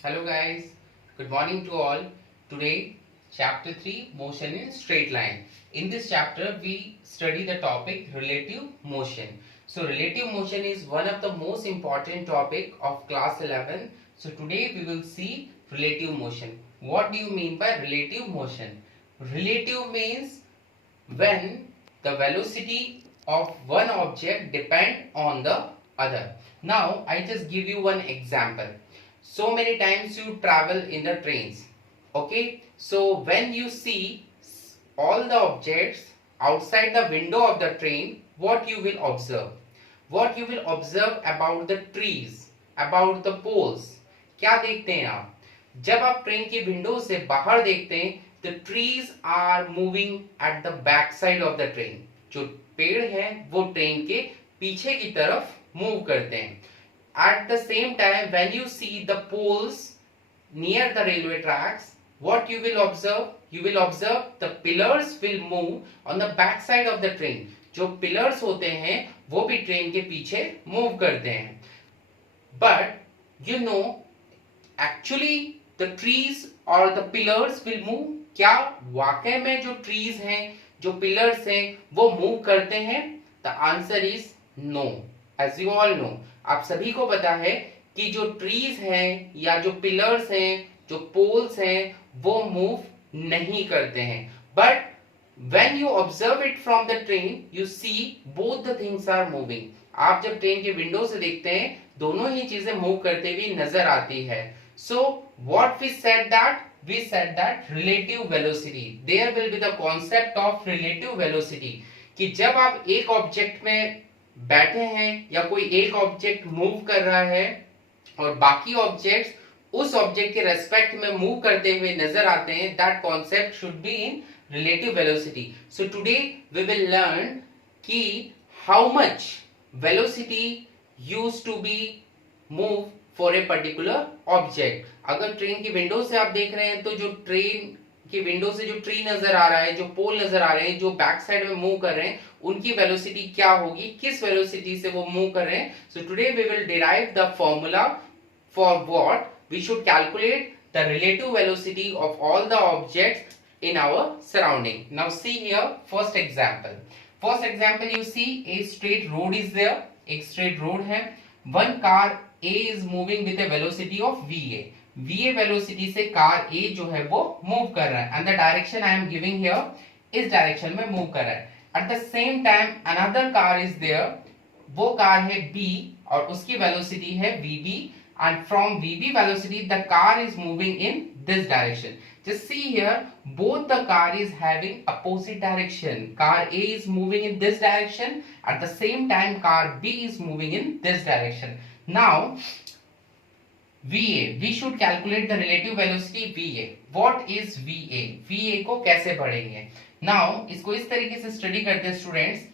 Hello guys, good morning to all. Today chapter 3 motion in straight line. In this chapter we study the topic relative motion. So relative motion is one of the most important topic of class 11. So today we will see relative motion. What do you mean by relative motion? Relative means when the velocity of one object depend on the other. Now I just give you one example. So many times you travel in the trains, okay, so when you see all the objects outside the window of the train, what you will observe? What you will observe about the trees, about the poles? क्या देखते हैं आप? जब आप train की window से बाहर देखते हैं, the trees are moving at the back side of the train. जो पेड़ हैं वो ट्रेन के पीछे की तरफ मूव करते हैं. At the same time, when you see the poles near the railway tracks, what you will observe? You will observe the pillars will move on the back side of the train. जो pillars होते हैं वो भी train के पीछे move करते हैं. But you know, actually the trees or the pillars will move. क्या वाकई में जो trees हैं, जो pillars हैं, वो मूव करते हैं? The answer is no. As you all know, आप सभी को पता है कि जो ट्रीज हैं या जो पिलर्स हैं, जो पोल्स हैं, वो मूव नहीं करते हैं. But when you observe it from the train, you see both the things are moving. आप जब ट्रेन के विंडो से देखते हैं, दोनों ही चीजें मूव करते हुए नजर आती है. So what we said that? we said that relative velocity, there will be the concept of relative velocity, कि जब आप एक ऑब्जेक्ट में बैठे हैं या कोई एक ऑब्जेक्ट मूव कर रहा है और बाकी ऑब्जेक्ट्स उस ऑब्जेक्ट के रेस्पेक्ट में मूव करते हुए नजर आते हैं, that concept should be in relative velocity. So today we will learn कि how much velocity used to be move for a particular object. अगर ट्रेन की विंडो से आप देख रहे हैं तो जो ट्रेन की विंडो से जो ट्री नजर आ रहा है, जो पोल नजर आ रहे हैं, जो बैक साइड में मूव कर रहे हैं, उनकी वेलोसिटी क्या होगी, किस वेलोसिटी से वो मूव कर रहे हैं. So today we will derive the formula for what we should calculate the relative velocity of all the objects in our surrounding. Now see here, first example you see a straight road is there. एक straight road है. One car A is moving with a velocity of VA. VA velocity से car A जो है वो move कर रहा है, and the direction I am giving here, इस डायरेक्शन में मूव कर रहा है. At the same time another car is there, वो कार है B और उसकी वेलोसिटी है VB, and from VB velocity the car is moving in this direction. Just see here, both the car is having opposite direction. Car A is moving in this direction. At the same time, car B is moving in this direction. Now, VA, we should calculate the relative velocity VA. What is VA? VA को कैसे पढ़ेंगे? Now, इसको इस तरीके से study करते हैं students.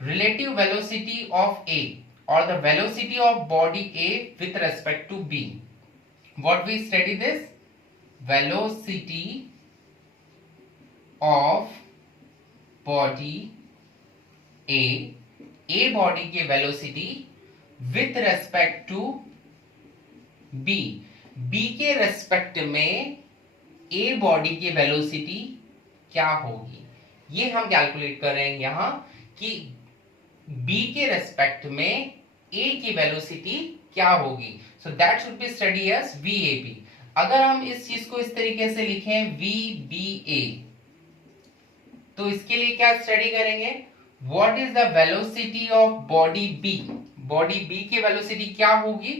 Relative velocity of A or the velocity of body A with respect to B. What we study this? Velocity of body A body के velocity with respect to B के respect में A body की velocity क्या होगी, ये हम calculate कर रहे हैं यहां कि B के रेस्पेक्ट में A की वेलोसिटी क्या होगी. So that should be study as VAB. अगर हम इस चीज को इस तरीके से लिखें VBA, तो इसके लिए क्या स्टडी करेंगे? What is the velocity of body B? Body B की वेलोसिटी क्या होगी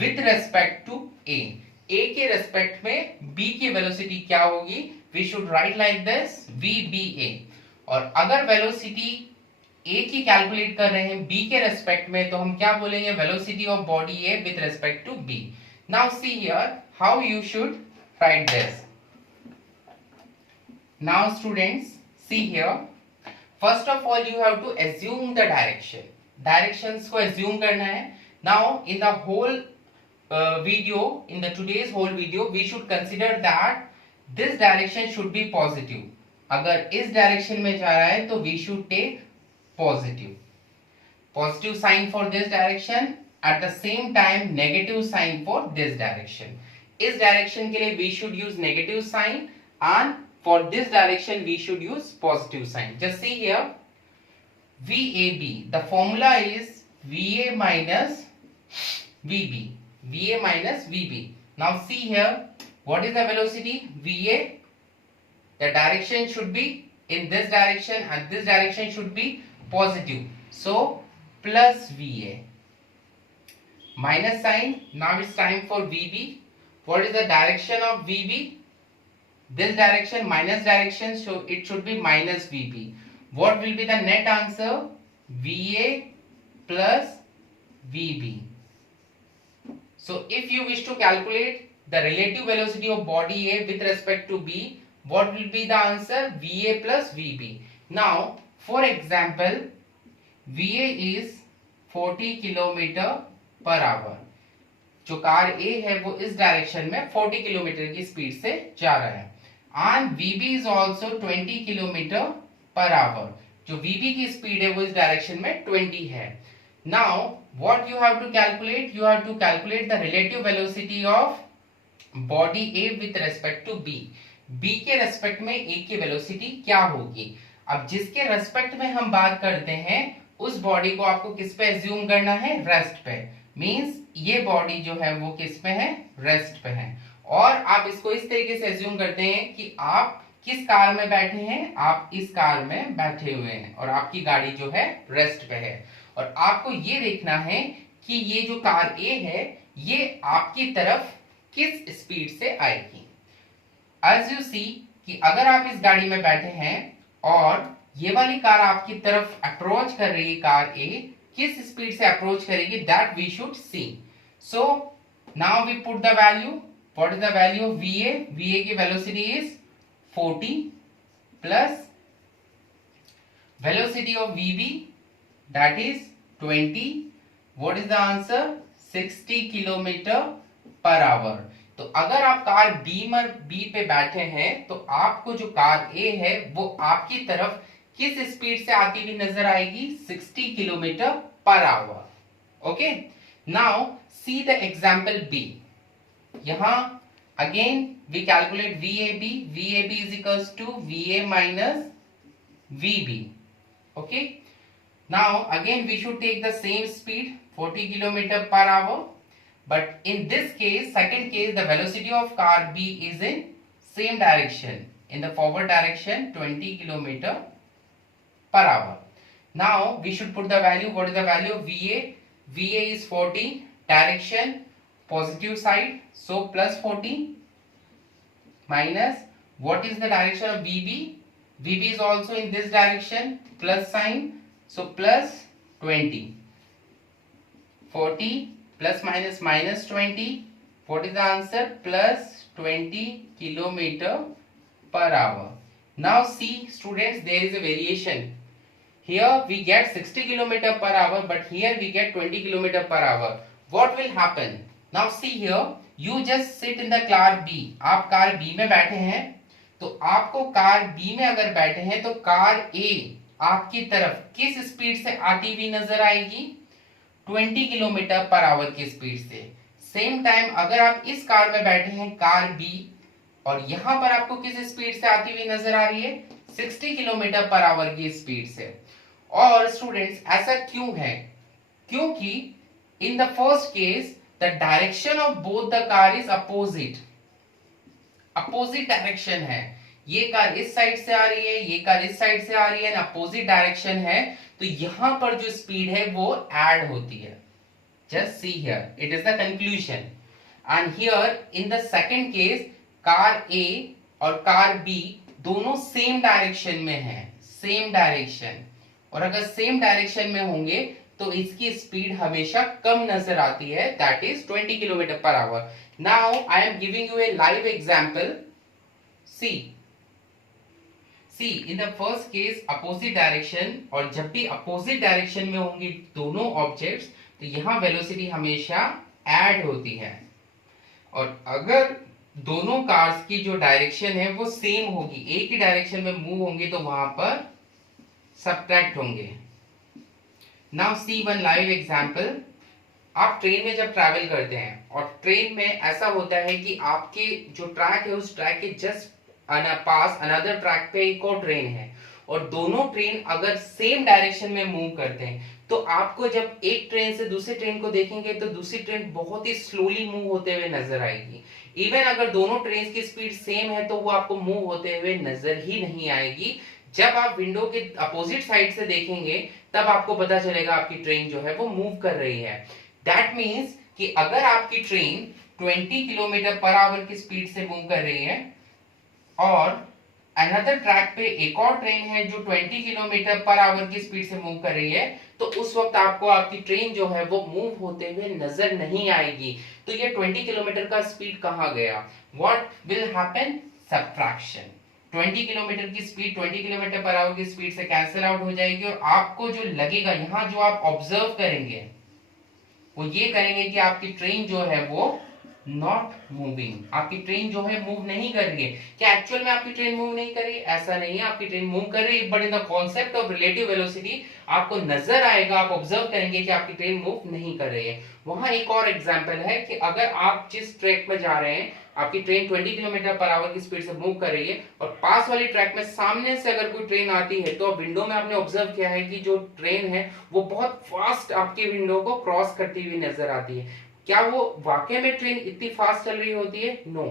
with respect to A. A के रेस्पेक्ट में B की वेलोसिटी क्या होगी? We should write like this VBA. और अगर वेलोसिटी A की कैलकुलेट कर रहे हैं B के रेस्पेक्ट में, तो हम क्या बोलेंगे? Velocity of body A with respect to B. Now see here how you should write this. Now students, see here, first of all you have to assume the direction. Directions को assume करना है. Now in the whole video, in the today's whole video, we should consider that this direction should be positive. अगर इस direction में जा रहा है तो we should take positive sign for this direction, at the same time negative sign for this direction. इस direction के लिए we should use negative sign and for this direction we should use positive sign. Just see here VAB, the formula is VA minus VB. VA minus VB. Now see here, what is the velocity? VA. The direction should be in this direction and this direction should be positive. So plus VA. Minus sign. Now it's time for VB. What is the direction of VB? This direction minus direction, so it should be minus VB. What will be the net answer? VA plus VB. So if you wish to calculate the relative velocity of body A with respect to B, what will be the answer? VA plus VB. Now for example, VA is 40 kilometre per our. जो car A है वो इस direction में 40 kilometre की speed से जा रहा है. And VB is also 20 kilometre per our. जो VB की स्पीड है वो इस डायरेक्शन में 20 है. Now what you have to calculate? You have to calculate the relative velocity of body A with respect to B. B के respect में A की वेलोसिटी क्या होगी? अब जिसके रेस्पेक्ट में हम बात करते हैं उस बॉडी को आपको किस पे एज्यूम करना है? रेस्ट पे. मींस ये बॉडी जो है वो किस पे है? रेस्ट पे है. और आप इसको इस तरीके से एज्यूम करते हैं कि आप किस कार में बैठे हैं? आप इस कार में बैठे हुए हैं और आपकी गाड़ी जो है रेस्ट पे है. और आपको ये देखना है कि ये जो कार A है ये आपकी तरफ किस स्पीड से आएगी. As you see कि अगर आप इस गाड़ी में बैठे हैं और ये वाली कार आपकी तरफ अप्रोच कर रही है, कार A किस स्पीड से अप्रोच करेगी, that we should see. So now we put the value. What is the value of VA? VA की velocity is 40 plus velocity of VB, that is 20. What is the answer? 60 kilometre per our. तो अगर आप car B पे बैठे हैं तो आपको जो कार A है वो आपकी तरफ किस स्पीड से आती हुई नजर आएगी? 60 kilometre per our. Okay. Now see the example B. यहां again we calculate VAB. VAB is equals to VA minus VB. Okay. Now again we should take the same speed 40 kilometer per hour. But in this case, second case, the velocity of car B is in same direction. In the forward direction 20 kilometer per hour. Now we should put the value. What is the value of VA? VA is 40. Direction positive side, so plus 40 minus what is the direction of VB? VB is also in this direction, plus sign, so plus 20. 40 plus minus minus 20. What is the answer? Plus 20 kilometer per hour. Now see students, there is a variation. Here we get 60 kilometer per hour, but here we get 20 kilometer per hour. What will happen? Now see here, you just sit in the car B. आप car B में बैठे हैं तो आपको car B में अगर बैठे हैं तो कार A आपकी तरफ किस स्पीड से आती हुई नजर आएगी? 20 किलोमीटर पर आवर की स्पीड से. सेम टाइम अगर आप इस कार में बैठे हैं कार B और यहां पर आपको किस स्पीड से आती हुई नजर आ रही है? 60 किलोमीटर पर आवर की स्पीड से. और स्टूडेंट्स ऐसा क्यों है? क्योंकि इन the first case the direction of both the car is opposite direction है. ये कार इस साइड से आ रही है, ये कार इस साइड से आ रही है, अपोजिट डायरेक्शन है. तो यहां पर जो स्पीड है वो ऐड होती है. Just see here, it is the conclusion. And here in the second case car A और कार B दोनों सेम डायरेक्शन में है, सेम डायरेक्शन. और अगर सेम डायरेक्शन में होंगे तो इसकी स्पीड हमेशा कम नजर आती है, that is 20 kilometre per hour. Now I am giving you a live example. See in the first case opposite direction, और जब भी अपोजिट डायरेक्शन में होंगी दोनों ऑब्जेक्ट्स तो यहां वेलोसिटी हमेशा ऐड होती है. और अगर दोनों कार्स की जो डायरेक्शन है वो सेम होगी, एक ही डायरेक्शन में मूव होंगे तो वहां पर सब्ट्रैक्ट होंगे. Now see one live example. आप ट्रेन में जब ट्रैवल करते हैं और ट्रेन में ऐसा होता है कि आपके जो ट्रैक है उस ट्रैक के जस्ट पास अनदर ट्रैक पे एक और ट्रेन है और दोनों ट्रेन अगर सेम डायरेक्शन में मूव करते हैं तो आपको जब एक ट्रेन से दूसरी ट्रेन को देखेंगे तो दूसरी ट्रेन बहुत ही स्लोली मूव होते हुए नजर आएगी। इवन अगर दोनों ट्रेन की स्पीड सेम है तो वो आपको मूव होते हुए नजर ही नहीं आएगी। जब आप विंडो के अपोजिट साइड से देखेंगे तब आपको पता चलेगा आपकी ट्रेन जो है वो मूव कर रही है। दैट मीन्स कि अगर आपकी ट्रेन 20 किलोमीटर पर आवर की स्पीड से मूव कर रही है और अनदर ट्रैक पे एक और ट्रेन है जो 20 किलोमीटर पर आवर की स्पीड से मूव कर रही है, तो उस वक्त आपको आपकी ट्रेन जो है वो मूव होते हुए नजर नहीं आएगी। तो ये 20 किलोमीटर का स्पीड कहाँ गया? What will happen? Subtraction. 20 kilometre की स्पीड 20 किलोमीटर पर आवर की स्पीड से कैंसिल आउट हो जाएगी और आपको जो लगेगा, यहाँ जो आप ऑब्जर्व करेंगे वो ये करेंगे कि आपकी ट्रेन जो है वो नॉट मूविंग, आपकी ट्रेन जो है मूव नहीं कर रही है। क्या एक्चुअल में आपकी ट्रेन मूव नहीं कर रही है? ऐसा नहीं है, आपकी ट्रेन मूव कर रही है, but in the concept of relative velocity आपको नजर आएगा, आप ऑब्जर्व करेंगे कि आपकी ट्रेन मूव नहीं कर रही है। वहां एक और एग्जांपल है कि अगर आप जिस ट्रैक में जा रहे हैं, आपकी ट्रेन 20 किलोमीटर पर आवर की स्पीड से मूव कर रही है और पास वाली ट्रैक में सामने से अगर कोई ट्रेन आती है तो विंडो में आपने ऑब्जर्व किया है कि जो ट्रेन है वो बहुत फास्ट आपकी विंडो को क्रॉस करती हुई नजर आती है। क्या वो वाकई में ट्रेन इतनी फास्ट चल रही होती है? No.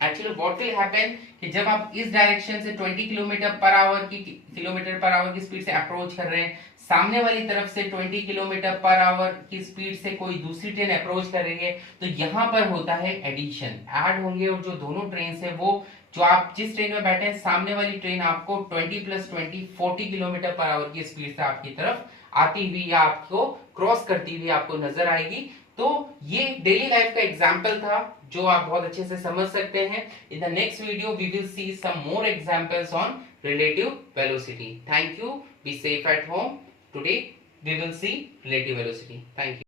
Actually what will happen कि जब आप इस डायरेक्शन से 20 किलोमीटर पर आवर की स्पीड से अप्रोच कर रहे हैं, सामने वाली तरफ से 20 किलोमीटर पर आवर की स्पीड से कोई दूसरी ट्रेन अप्रोच कर रही है, तो यहां पर होता है एडिशन, ऐड होंगे और जो दोनों ट्रेन है वो जो आप जिस ट्रेन में बैठे हैं सामने वाली ट्रेन आपको 20 + 20 40 किलोमीटर पर आवर की स्पीड से आपकी तरफ आती हुई या आपको क्रॉस करती हुई आपको नजर आएगी। तो ये डेली लाइफ का एग्जाम्पल था जो आप बहुत अच्छे से समझ सकते हैं। In the next video we will see some more examples on relative velocity. Thank you, be safe at home. Today we will see relative velocity. Thank you.